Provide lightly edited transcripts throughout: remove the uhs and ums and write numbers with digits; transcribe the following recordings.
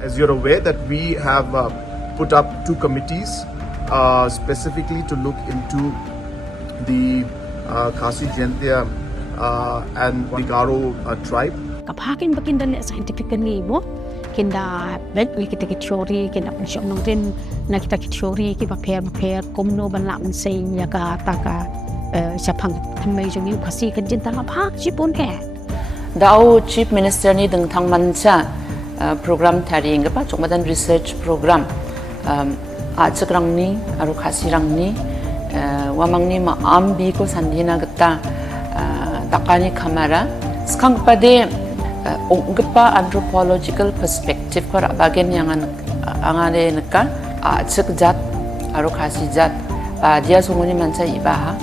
As you're aware that we have put up two committees specifically to look into the Khasi Jaintia and the Garo tribe. Kapakin bakin dan scientifically mo kinda bet kita teori kinda pensiun nongrin na kita teori kita pair komno banla mensay ya ka taka sapang thamai jong yu khasi kan jinta la phak chipon he Dao Chief Minister ni deng thang mancha program thari ngapa chokmadan research program achakrang ni aru khasirang ni wamang ni ma ambi ko sandhina gata takani kamara skang pade ongpa anthropological perspective ko bagen yang angane naka achak jat aru khasi jat dia sunguni mancha ibaha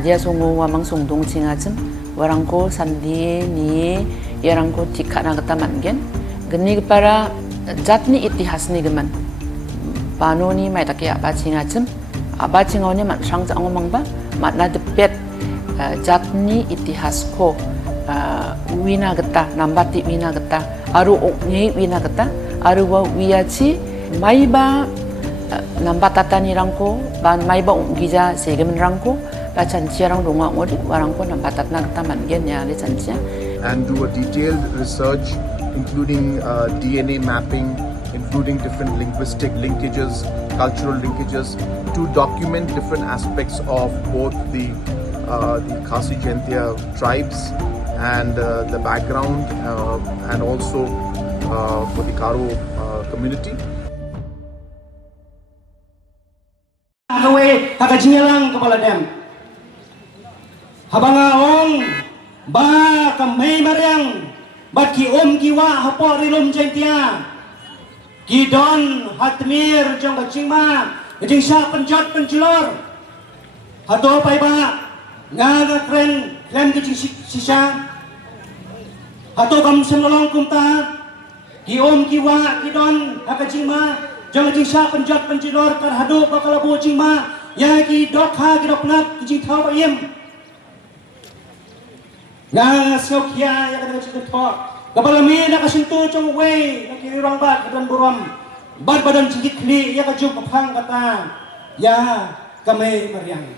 dia sungu wamang sungdung chingachim warangko sandi ni yarangko tikana gata mangen geni para jatni itihas ni geman panoni mai take aba chingachim aba chingone man sang jang mangba matna depet jatni itihas ko wina gata nambati wina gata aru okni wina gata aru wa wiachi maiba nambatata nirangko ban maiba ongija segemen rangko ba chanchiarang donga ngodi warangko nambatatna gata mangen ya le chanchia and do a detailed research including DNA mapping, including different linguistic linkages, cultural linkages to document different aspects of both the Khasi Jaintia tribes and the background and also for the Garo community. Hawe hakajingelang kepala dem. Habangaong ba kamay maryang bat ki kiwa hapo rilom Jaintia. Ki don hatmir jong kachingma jing sya penjat penjulur. Hato pai ba nga kren klem ki sisa. Hato kam semlolong kumta ki kiwa ki don hakajingma jong jing sya penjat penjulur kar hado bakalabu jingma ya ki dokha ki doknat ki jing thau ba yem. Nga sokya ya kada jing thau kapala mi nakasinto chong way nakirang bat kadan buram bad badan jingit kli ya kajug paphang kata ya kamay maryang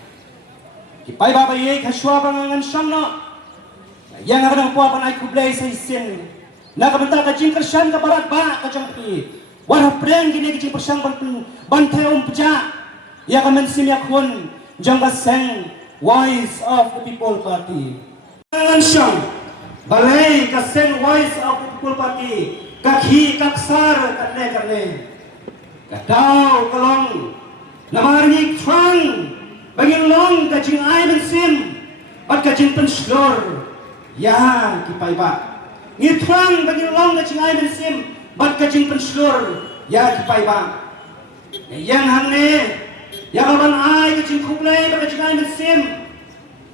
kipay babaye kaswa bangangan siyang no yang kadang puwa panay kublay sa isin nakabanta ka jing kersyan ka barat ba ka jang pi wala preng gini ki jing persyang bantay umpja ya kamen simyakun jang baseng voice of the people party bangangan siyang balai kaseng voice of the people party kakhi kaksar karne kadau kalong namarni trang bangin long kajing ay mensim bat kajing penslor ya kipay ba ngitrang bangin long kajing ay mensim bat kajing penslor ya kipay ba yang hangne ya kaban ay kajing kublay bat kajing ay mensim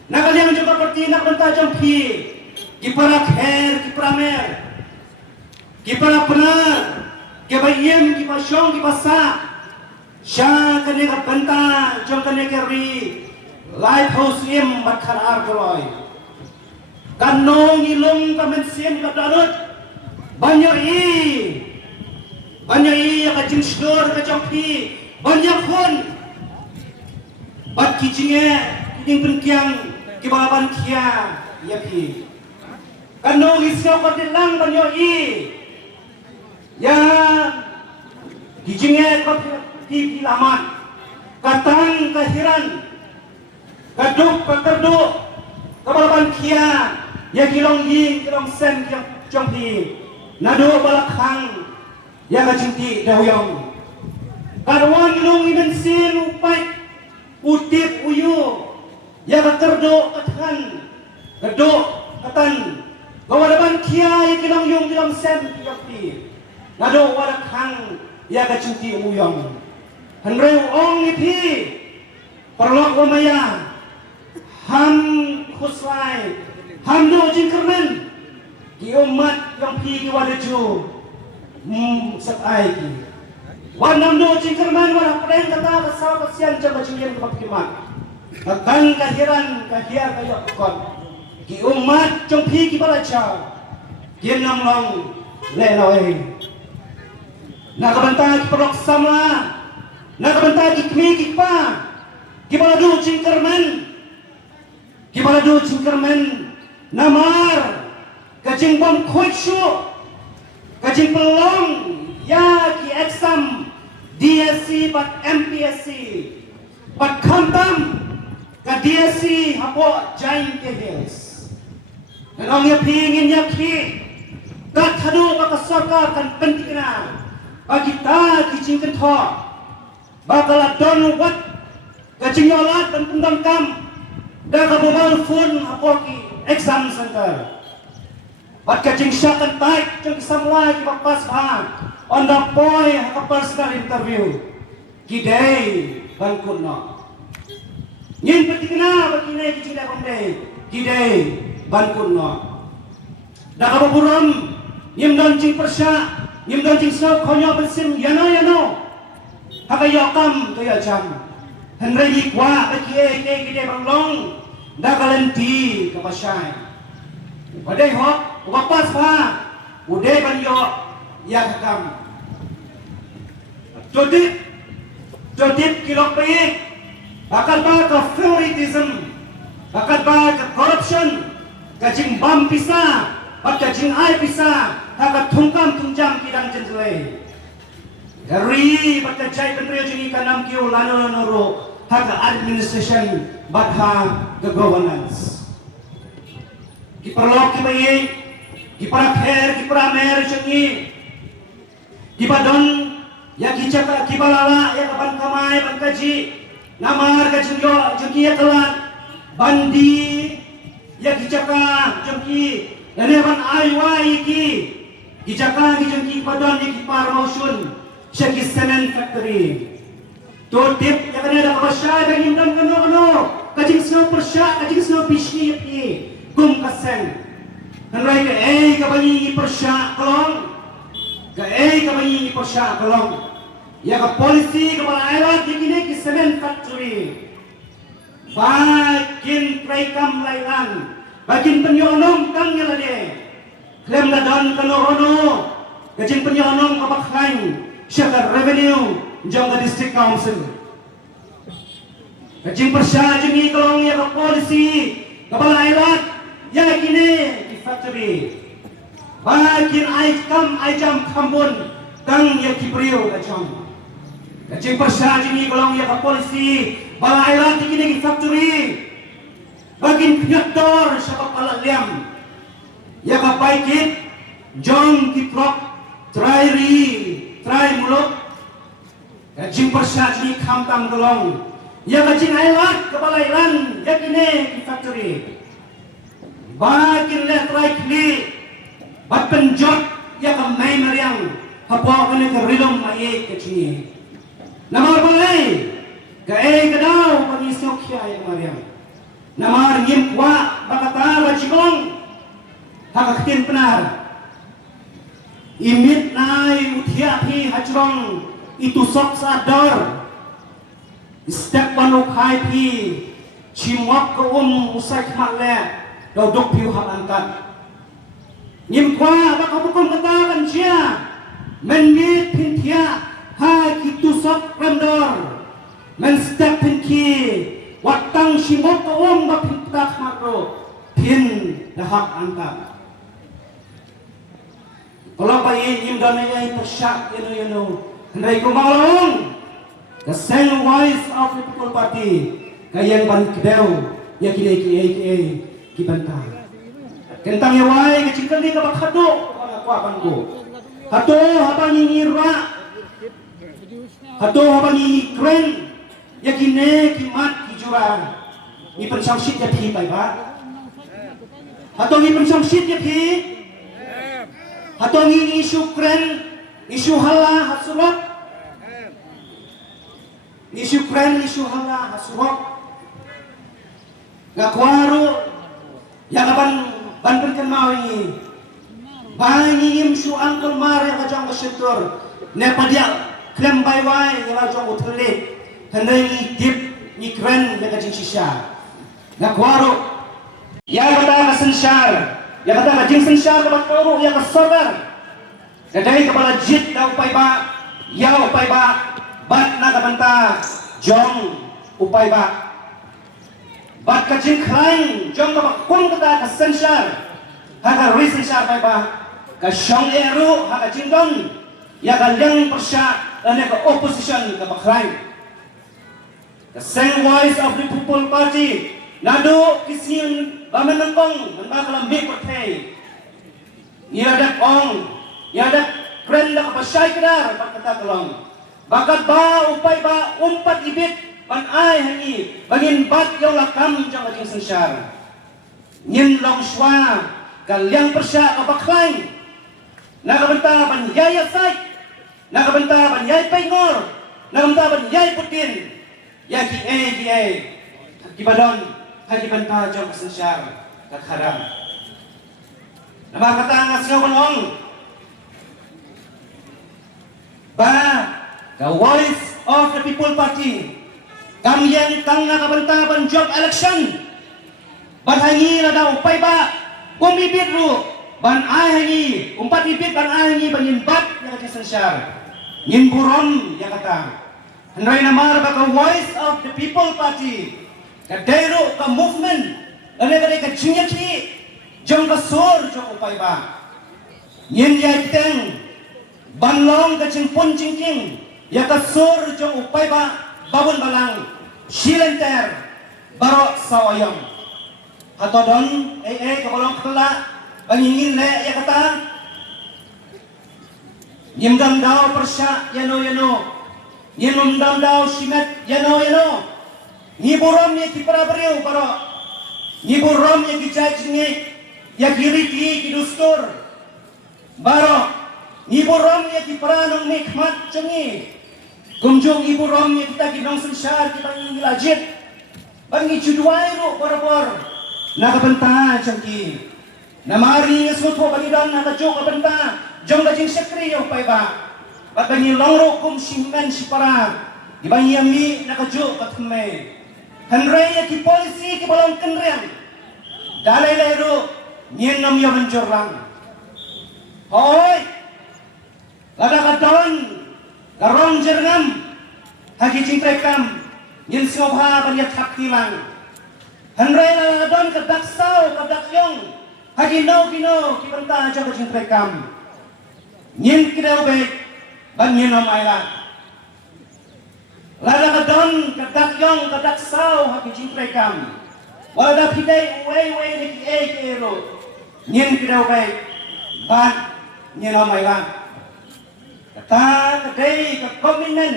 nakaliang juga parti nakbanta jang pi kipara kher kipara mer kipara penar kibayem kipasyong kipasa sya kane ka banta jong kane keri lighthouse yem bakhar ar koloy kanong ilong kamen siem ka danut banyo i ka jinslor ka jampi banyo khon bat kijinge kiding penkyang kibalaban kia yapi kanong isyaw ka dilang banyo i ya kijinge ka di lamat katang kahiran kaduk katerduk kabalaban kia ya kilong yi kilong sen kilong hi nado balakhang ya kajinti dawyong karwan ilong ibensin upai utip uyu ya katerduk kathan kaduk katan kabalaban kia ya kilong yung kilong sen kilong hi nado balakhang ya kajinti uyong Henry ong ipi perlok wamaya ham khuslai ham no jingkermen di umat yang pi ki wadaju sakai ki wanam no jingkermen wala preng kata kasau kasian jam jingyen ke pakimat kang kahiran kahir kayo kon ki umat jong pi ki balacha kien nam long le loi Nakabantay kiparok samla, nakabantay kikmi kikpa, kibaladu cingkermen, namar, kajing bom kuitshu, kajing pelong, ya ki exam, DSC bat MPSC, bat kantam, ka DSC hapo jain ke hills. Nanong ya pingin ya ki, kat hadu baka sarkar kan pentikna, bagi ta ki cingken tho, bakal don wat, kajing yolat dan pendam kam, dah kabubal phone hapo ki exam center. Bat kajing syakan taik jeng kisamlai ki bakpas bang, on the boy haka personal interview, kidai bangkunno. Nyin petikna bakine ki cida komde, kidai bangkunno. Dah kabuburam, nyim don cing persya, nyim don cing snow konyo bersim yano, haka yokam to ya jam. Henry yikwa baki kidai banglong, dah kalenti kapasyai. Wadai hok, wapas pa, udai banyo, ya kakam. Jodip kilok baik, bakal ba ke favoritism, bakal ba ke corruption, kajing bam pisa, kajing ai pisa, haka tungkam tungjam kidang jenjelai. Dari bakajai penrio jengi kanam kiu lano haka administration, batha the governance. Kiperlok kibayi, kiparakher, kiparamer jengi, kipadon, ya kicaka, kibalala, ya kapan kamai, bankaji, namar kajing yo, jengi ya kelan, bandi, ya kicaka, jengi, dan yaman aiwai ki, kicaka, jengi kipadon, ya kipar motion, syaki cement factory. Totip, ya kan ada kapasyai, bagi dan kano, kajing snow persya, kajing snow pishi, kum kasen. Henry ke kabanyi persya kelong, ke kabanyi persya kelong. Ya ke polisi kepala airwat kini ki cement factory. Bakin traikam lailan, bakin penyonong kang yalade. Klaim ladon kano kajing penyonong kapakhain, syakar revenue jangka district council. Kajing persya jengi kelong ya ke polisi kepala airwat. Ya kini di factory, bakin ai jam kambun, kang ya kipriu kacang. Kacing persya jini golong ya ke polisi, bala ailat kini di factory, bakin knyaktor siapa pala liam, ya ke baikit, jong kiprok, try muluk. Kacing persya jini kampang golong, ya kacing ailat kepala ilan, ya kini di factory. Bakin letrai kli, bat penjot ya kamay meriang, hapo kene ke rilom aye kecini. Namar balay, kae kadaw pangisok siya ya meriang. Namar ngim kwa bakata bacikong, hakakin penar. Imit nai utiapi hajrong itu sok sadar. Step panuk hai pi, cimok ke usai kemalet. Dodok piu hak angkat. Nyim kwa baka bukom katakan siya. Menit pintia hai kitu sok rendor. Men step pinki watang simok ke bak pintak makro. Pin hak angkat. Kalau bayi nyim danaya persyak yano. Hendai kumalong. The same voice of the People Party. Kayang ban kedau. Ya kini kibantah. Kentang yawai kecilkan dia kabak hado kuakan go. Hado habang ngirwa. Hado habang ngikren. Yakine kimat kijuran. Ni pensangsit ya pi bai ba. Hado ni pensangsit ya pi. Hado ni isu kren, isu hala hasurok. Isu kren, isu hala hasurok. Ngakwaru yang akan bantukan mau ini, bangi imsu angkul mare kajang kesentur, nepa dia klaim baywai yang kajang utelit, hendai dip ni keren yang kajing sisa, ngakwaru, yang kata kesensyar, yang kata kajing sensyar kebat koru yang kesogar, kadai kepala jit dau paiba, ya upay ba bat nakabanta jong upay ba bat ka jing khain jong ka kun ka sensar haka resensar pay ba ka syong eru haka jing don ya ka liang persya dan ka opposition ka khain the same voice of the people party nado kisian bamanangkong ang bakalam bipotay niadak ong niadak kren na kapasyay kadar pagkatakalong bakat ba upay ba umpat ibit panay hangi bangin bat yung lakam jang ating sensyar nyin long shwa kalyang persya kabaklain nakabanta ban yaya say nakabanta ban yay paingor nakabanta ban yay putin ya ki kibadon hakibanta jang sensyar kakharam namakata nga siya ong ba the voice of the people party kamyan kang nakabantaban job election banhangi na daw upay ba umibit ro ban ahangi umpat ibit ban ahangi banin bat ya kati sensyar ngin buron ya kata hanray namar ba ka voice of the people party ka dairo ka movement ane ka chinyaki jong ka sur jong upay ba ngin ya kiteng banlong ka pun cingking ya ka sur jong upay ba babon balang silenter baro sawayong hatodon kabalong kala bangingin le ya kata nyimdam daw persya yano nyimdam daw simet yano niburom ya kipara beriu baro niburom ya kijajingi ya kiriti kidustur baro iburom ya di peranong nikmat cengi gumjung iburom ya kita ginong sensyar kita ngilajit bangi juduai ro bor nakabenta cengki namari ngesutho balidan nakajok kabenta jong gajing sekri yo pay ba bangi longro kum simen sipara di bangi ami nakajok katme hanray ya ki polisi ki balong kenren dalay lero nyen nam yo menjorang hoy lada kadon garong jerngam hagi cingtrekam yin siobha banyat haktilang hanray na don kadaksaw kadakyong hagi no kino kibanta aja cingtrekam yin kidaw bek ban yin om ayla lada kadon kadakyong kadaksaw hagi cingtrekam wala pidai uwe niki ero yin kidaw bek ban yin om ayla kata kadai ke komitmen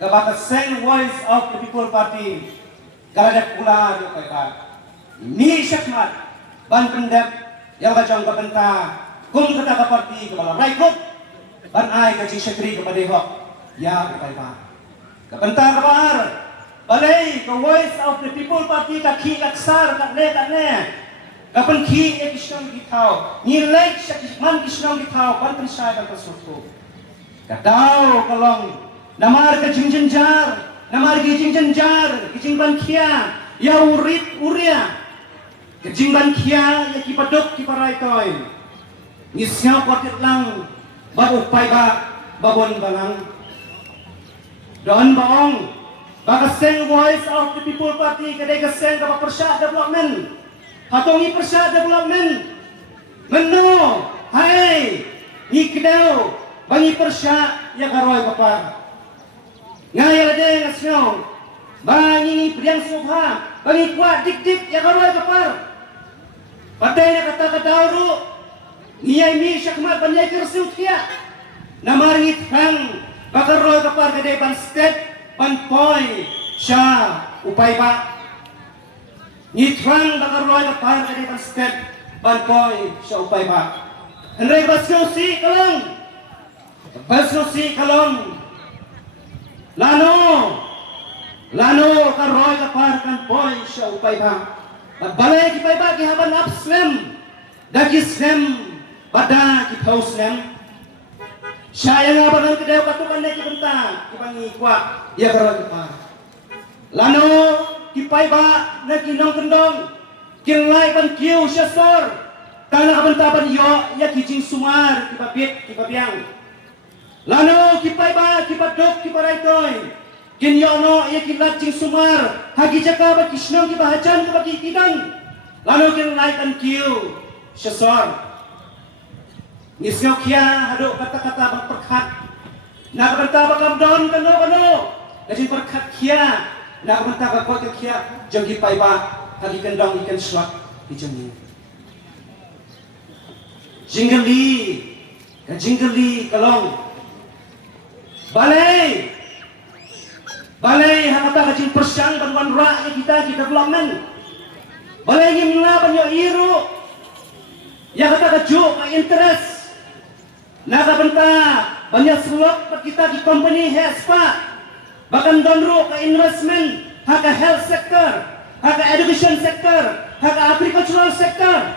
ke bakat send voice of the people party galadak pula dia kata ni syakmat ban pendap yang kacang ke benta kum kata ke parti ke bala raikut ban ai ke cisekri ke badehok ya kata ke benta ke bar balai ke voice of the people party kaki laksar katne kapan ki ekisong kitau nilai syakman kisong kitau ban pensai ban tersuku kadau kalong namar ke jingjenjar namar ke jingjenjar kijingban kia ya urit uria kijingban kia ya kipadok kiparai toy nisya kwatit lang ba upay ba babon balang don baong bakaseng voice of the people party kadai kaseng ka persya development hatongi persya development meno hai ikdau bangi persya ya karoy kapar ngaya de ngasyo bangi priang subha bangi kuat dik ya karoy kapar patay na kata ru ngiyay mi syakmat banyay kersiut kia namarngit hang bakaroy kapar kadai ban step ban poy sya upay ba ngithang bakaroy kapar kadai ban step ban poy sya upay ba henry basyo si kalang Basrosi kalong lano karoy kapar kan boy siya upay ba balay kipay ba kihaban upslam dagi slam bada kipaw slam siya yang abangan kedayo katukan na kibenta kipangi kwa iya karoy kapar lano kipay ba na kinong kendong kinlay kan kiyo siya sor tanah kabentaban yo ya kijing sumar kipapit kipapyang Lano kipai ba kipadok kiparai toy. Kinyono ya kilat jing sumar. Hagi jaka ba kisnong kibahajan ka ba kikidang. Lano kin light and kill. Syasor. Ngisngaw kia hadok kata-kata bang perkat. Nakabanta ba kamdon kano. Kasi perkat kia. Nakabanta ka kwa kia. Jang kipai ba. Hagi kendang ikan swak. Ijang Jinggali kalong. Balai hakata kajing persyang bantuan rakyat kita di development. Balai yang mula banyak iru. Ya kata kajuk ka interest. Naka benta banyak selok kita di company HESPA. Bahkan donro ka investment, haka health sector, haka education sector, haka agricultural sector.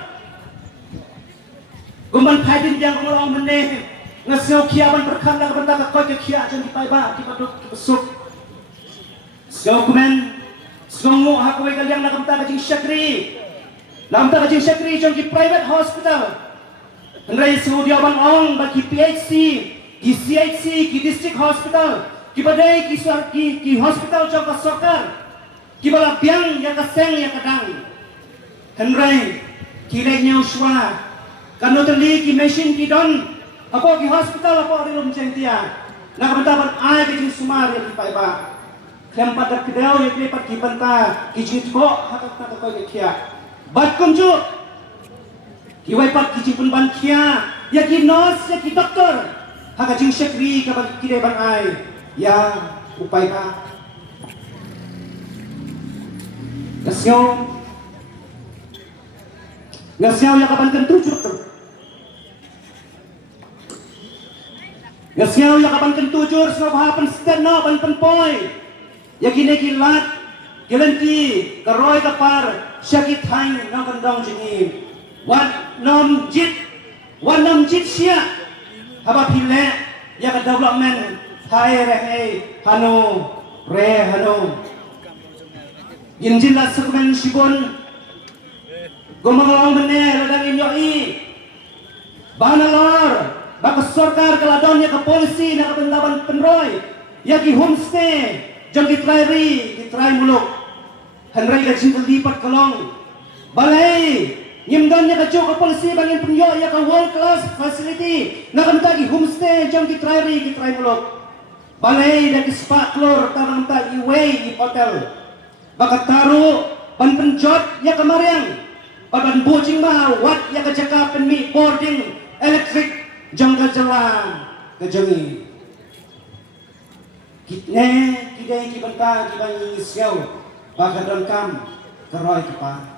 Guman paidin yang ngolong meneh. Ngasio kiaban berkan nak benda ka koi ke kia jan dipai ba di paduk besuk. Sgau kumen sgongo hakwe kaliang nak benda ka jing syakri. Nam ta ka jing syakri jan di private hospital. Nrai su dia ban ong ba ki PHC, ki CHC, ki district hospital, ki badai ki hospital jang ka sokar. Ki bala biang yang ka seng yang kadang. Nrai ki lai nyau shwa. Kano terli ki machine ki don. Apa di hospital apa di rumah dia. Nak bentaban ai ke sumar yang dipai ba. Klem pada kedau yang dipai ki benta ki jit ko hata ko ke kia. Bat kumju. Ki wai pat ki jipun ban kia. Ya ki nurse ya ki doktor. Haka jing syakri ka ba ki de ban ai. Ya upai ka. Ngasyaw ya kapan kentujuk tu. Ngasyaw ya kapan kentujur sebab hapan stand no ban penpoy. Ya kini kilat gelanti karoy kapar syakit hain no kandang jengi. Wan nom jit sia haba pile ya ka development hai rehe hanu re hanu. Injil semen sibon gomong meneh ladang inyoi. Banalor baka sorkar kaladon ya ke polisi na kapendaban penroy ya ki homestay jang kitray muluk hanray ka jingkal lipat kalong balay ngimdan ya ka jo ka polisi bangin penyo ya ka world class facility na kantagi homestay jang kitray muluk balay da kispaklor tarang ta iway i hotel baka taru panpenjot ya ka mariang bagan bojing ma wat ya ka jaka penmi boarding electric jang kajalan kajangi kitne kidai kibanta kibangi siau baka don kam karoy kipa